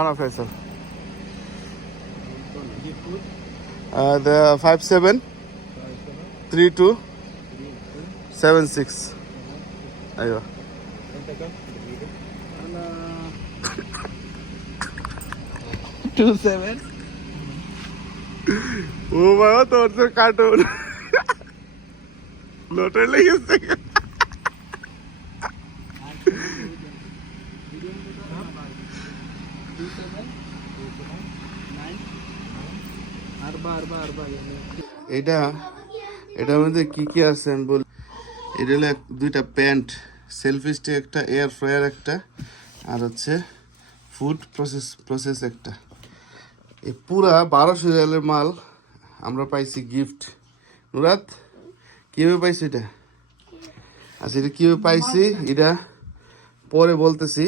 আনা ফেসাল uh, the five seven three two seven six ايوه two seven. Oh my God, বাবা cartoon. Not really lottery লেগেছে এটা, এটার মধ্যে কি কি আছে আমি বল। এটা হলো দুইটা প্যান্ট, সেলফি স্টিক একটা, এয়ার ফ্রায়ার একটা, আর হচ্ছে ফুড প্রসেস প্রসেস একটা। এই পুরা বারোশো রিয়ালের মাল আমরা পাইছি গিফট। নুরাত কীভাবে পাইছি এটা? আচ্ছা এটা কীভাবে পাইছি? এটা পরে বলতেছি।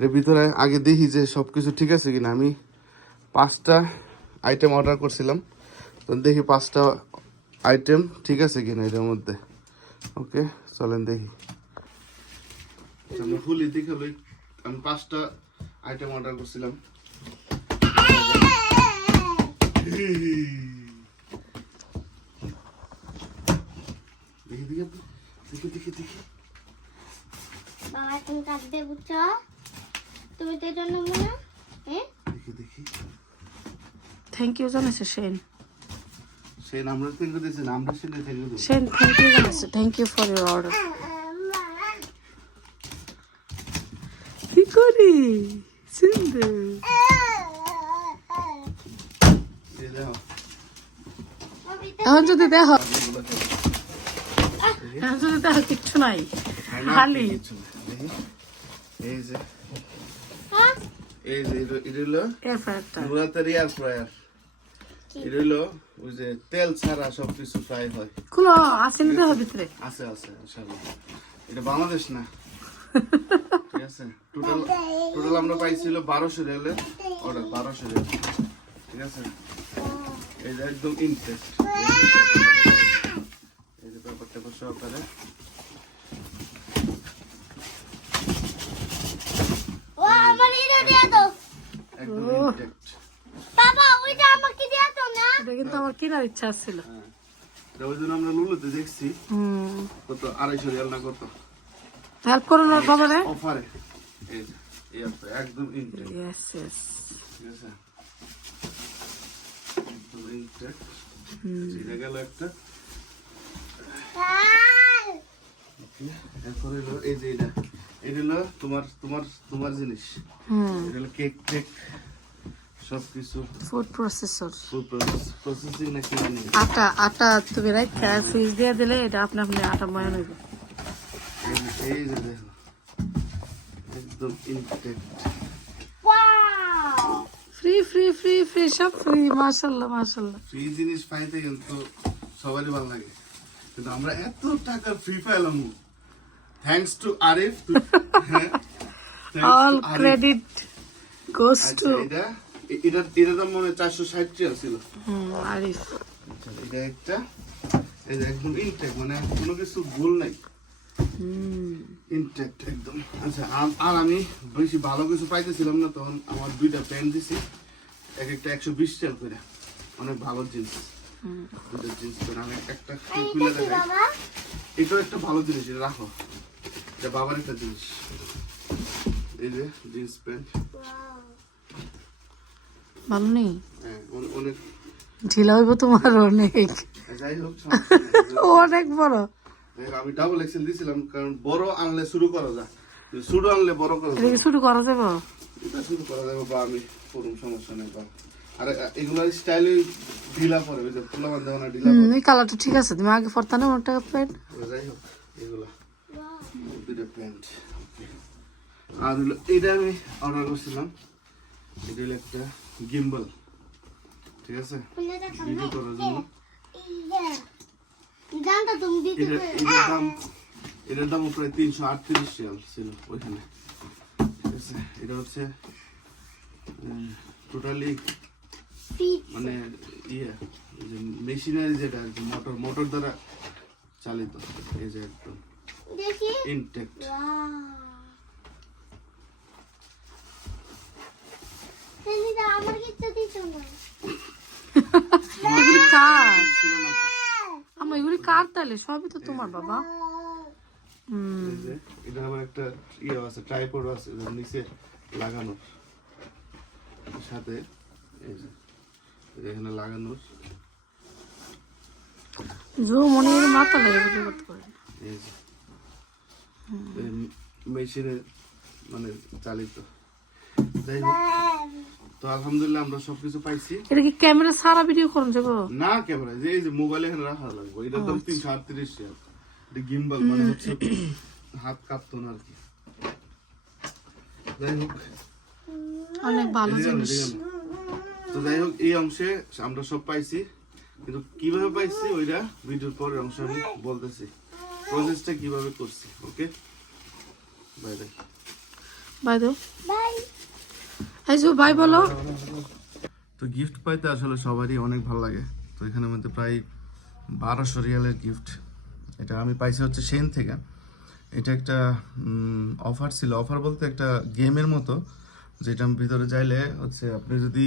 এটার ভিতরে আগে দেখি যে সব কিছু ঠিক আছে কিনা। আমি পাঁচটা আইটেম অর্ডার করছিলাম। তো দেখি পাঁচটা আইটেম ঠিক আছে কিনা এটার মধ্যে। ওকে চলেন দেখি। আমরা দেখে লই, আমি পাঁচটা আইটেম অর্ডার করছিলাম। দেখি দেখি দেখি দেখি বাবা, তুমি কাঁদবে বুঝছ? তুমি তো হ্যাঁ দেখি দেখি। থ্যাংক ইউ জানাইছে সেন সেই নামটা থেকে দিয়েছে নামটা শুনে থেকে দিয়েছে। সেন থ্যাংক ইউ জানাইছে thank you for your order কি করি? সুন্দর এখন যদি দেখো এখন যদি দেখো কিচ্ছু নাই। খালি। না। দেখি এই যে হ্যাঁ এই যে এটা- হলো নুরাতের এয়ার ফ্রায়ার এটা হলো ওই যে তেল ছাড়া সব কিছু ফ্রাই হয়। খুলো আসেনি দেখো ভিতরে। আছে আছে ইনশাআল্লাহ। এটা বাংলাদেশ না? ঠিক আছে? টোটাল টোটাল আমরা পাইছিল বারোশো রিয়ালের অর্ডার বারোশো রিয়াল। ঠিক আছে? এই যে একদম ইন্টারেস্ট এই যে ব্যাপার ট্যাপার সহকারে ও আমার এটা দিয়ে দাও একদম ইনটেক্ট বাবা ওইটা আমাকে দিয়ে দাও না? এটা কিন্তু আমার কেনার ইচ্ছা ছিল ওই জন্য আমরা লুলুতে দেখছি। কত আড়াইশো রিয়াল না কত? হেল্প করো না অফারে। offer, একদম ইনটেক্ট ইয়েস ইয়েস একদম ইনটেক্ট এটা গেল একটা। এরপর এই যে এটা। এটা হলো তোমার তোমার তোমার জিনিস। হুম। এটা হলো কেক টেক সব কিছু ফুড প্রসেসর ফুড প্রসেসিং না কি জানি আটা আটা তুমি রাখা ফ্রিজ দিয়ে দিলে এটা আপনি আপনি আটা ময়ান হইবে এই যে- দেখো। একদম intact free free free free সব ফ্রি মাশাল্লাহ মাশাল্লাহ ফ্রি জিনিস পাইতে কিন্তু সবারই ভালো লাগে। কিন্তু আমরা এত টাকা ফ্রি পাইলাম। থ্যাঙ্কস টু আরিফ thanks অল। ক্রেডিট গোস টু এটা এটা এটার দাম মনে চারশো ষাট টাকা ছিল। আরিফ আচ্ছা, এটা একটা যে একদম ইনটেক মানে কোনো কিছু ভুল নাই। একদম। আচ্ছা আম- আর আমি বেশি ভালো কিছু পাইতেছিলাম না তখন আমার দুইটা প্যান্ট দিছি। এক একটা একশো বিশ টাকা করে। অনেক ভালো জিনিস। দুইটা জিন্স প্যান্ট আমি একটা খুলে দেখাই। এটাও একটা ভালো জিনিস এটা রাখো। এটা বাবার একটা জিনিস। এই যে জিন্স প্যান্ট। ভালো নেই হ্যাঁ অনে- অনেক। ঢিলা হইব তোমার অনেক। যাই হোক অনেক বড়। আমি ডাবল এক্সেল দিছিলাম কারণ বড় আনলে শুরু করা যায়। ছোট আনলে বড় করা যায়। শুরু করা যাবে? এটা শুরু করা যাবে বা আমি করুন সমস্যা নেই বা। আর এগুলোর স্টাইলে ঢিলা পরে ওই যে পোলা বান্ধব না ঢিলা কালারটা ঠিক আছে তুমি আগে পরতা না অনেক টাকা প্যান্ট? যাই হোক এগুলো। দুটো প্যান্ট আর হলো এটা আমি অর্ডার করছিলাম। এটা হলো একটা গিম্বল ঠিক আছে ভিডিও করার জন্য এটার দাম এটার দাম প্রায় তিনশো আটত্রিশ রিয়াল ছিল ওইখানে ঠিক আছে এটা হচ্ছে টোটালি মানে ইয়ে যে মেশিনারি যেটা আর কি মোটর মোটর দ্বারা চালিত এই যে একদম দেখি। ইনটেক্ট ওয়াও এগুলি কার? আমার এগুলি কার তাহলে? সবই তো তোমার বাবা। যে, এটা আবার একটা ইয়ে আছে ট্রাইপড আছে নিচে লাগানো। সাথে এখানে লাগানোর জো মনের মাথা লাগে এই যে। মেশিনে মানে চালিত। যাই হোক তো আলহামদুলিল্লাহ আমরা সবকিছু পাইছি। এটা কি ক্যামেরা সারা ভিডিও করুন যাব? না ক্যামেরা যে এই যে মোবাইল এখানে রাখা লাগবে এটার দাম তিনশো আটত্রিশ এটা গিম্বাল মানে হচ্ছে হাত কাঁপতো না আর কি। যাই হোক। অনেক ভালো জিনিস। তো যাই হোক এই অংশে আমরা সব পাইছি। কিন্তু কীভাবে পাইছি ওইটা ভিডিওর পরের অংশে আমি বলতেছি। প্রসেসটা কীভাবে করছি? ওকে বাই বাই বাই দো বাই এই বাই বলো। তো গিফট পাইতে আসলে সবারই অনেক ভালো লাগে। তো এখানের মধ্যে প্রায় বারোশো রিয়ালের গিফট এটা আমি পাইছি হচ্ছে সেন থেকে। এটা একটা অফার ছিল। অফার বলতে একটা গেমের মতো যেটা ভিতরে যাইলে হচ্ছে আপনি যদি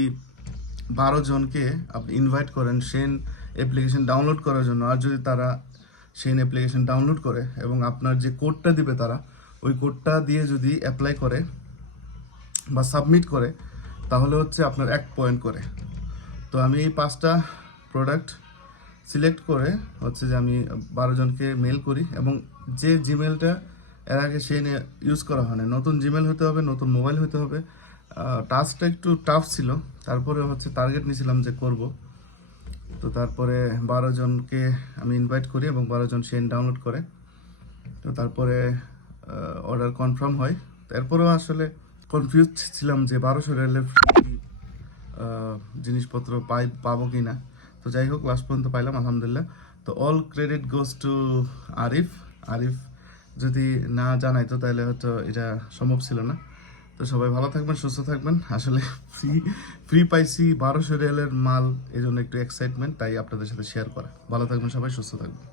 বারো জনকে আপনি ইনভাইট করেন সেন অ্যাপ্লিকেশন ডাউনলোড করার জন্য আর যদি তারা সেন অ্যাপ্লিকেশন ডাউনলোড করে এবং আপনার যে কোডটা দিবে তারা, ওই কোডটা দিয়ে যদি অ্যাপ্লাই করে বা সাবমিট করে, তাহলে হচ্ছে আপনার এক পয়েন্ট করে। তো আমি এই পাঁচটা প্রোডাক্ট সিলেক্ট করে হচ্ছে যে আমি বারো জনকে মেল করি এবং যে জিমেলটা এর আগে সে ইউজ করা হয় না নতুন জিমেল হতে হবে, নতুন মোবাইল হতে হবে। টাস্কটা একটু টাফ ছিল, তারপরে হচ্ছে টার্গেট নিয়েছিলাম যে করব। তো তারপরে বারো জনকে আমি ইনভাইট করি এবং বারো জন সেন ডাউনলোড করে। তো তারপরে অর্ডার কনফার্ম হয়। তারপরেও আসলে কনফিউজ ছিলাম যে বারোশো রিয়ালের জিনিসপত্র পাই, পাবো কি না তো যাই হোক লাস্ট পর্যন্ত পাইলাম, আলহামদুলিল্লাহ। তো all credit goes to Arif Arif যদি না জানাইতো তাহলে হয়তো এটা সম্ভব ছিল না। তো সবাই ভালো থাকবেন, সুস্থ থাকবেন। আসলে ফ্রি ফ্রি পাইছি বারোশো রিয়ালের মাল এই জন্য একটু এক্সাইটমেন্ট তাই আপনাদের সাথে শেয়ার করা। ভালো থাকবেন সবাই, সুস্থ থাকবেন।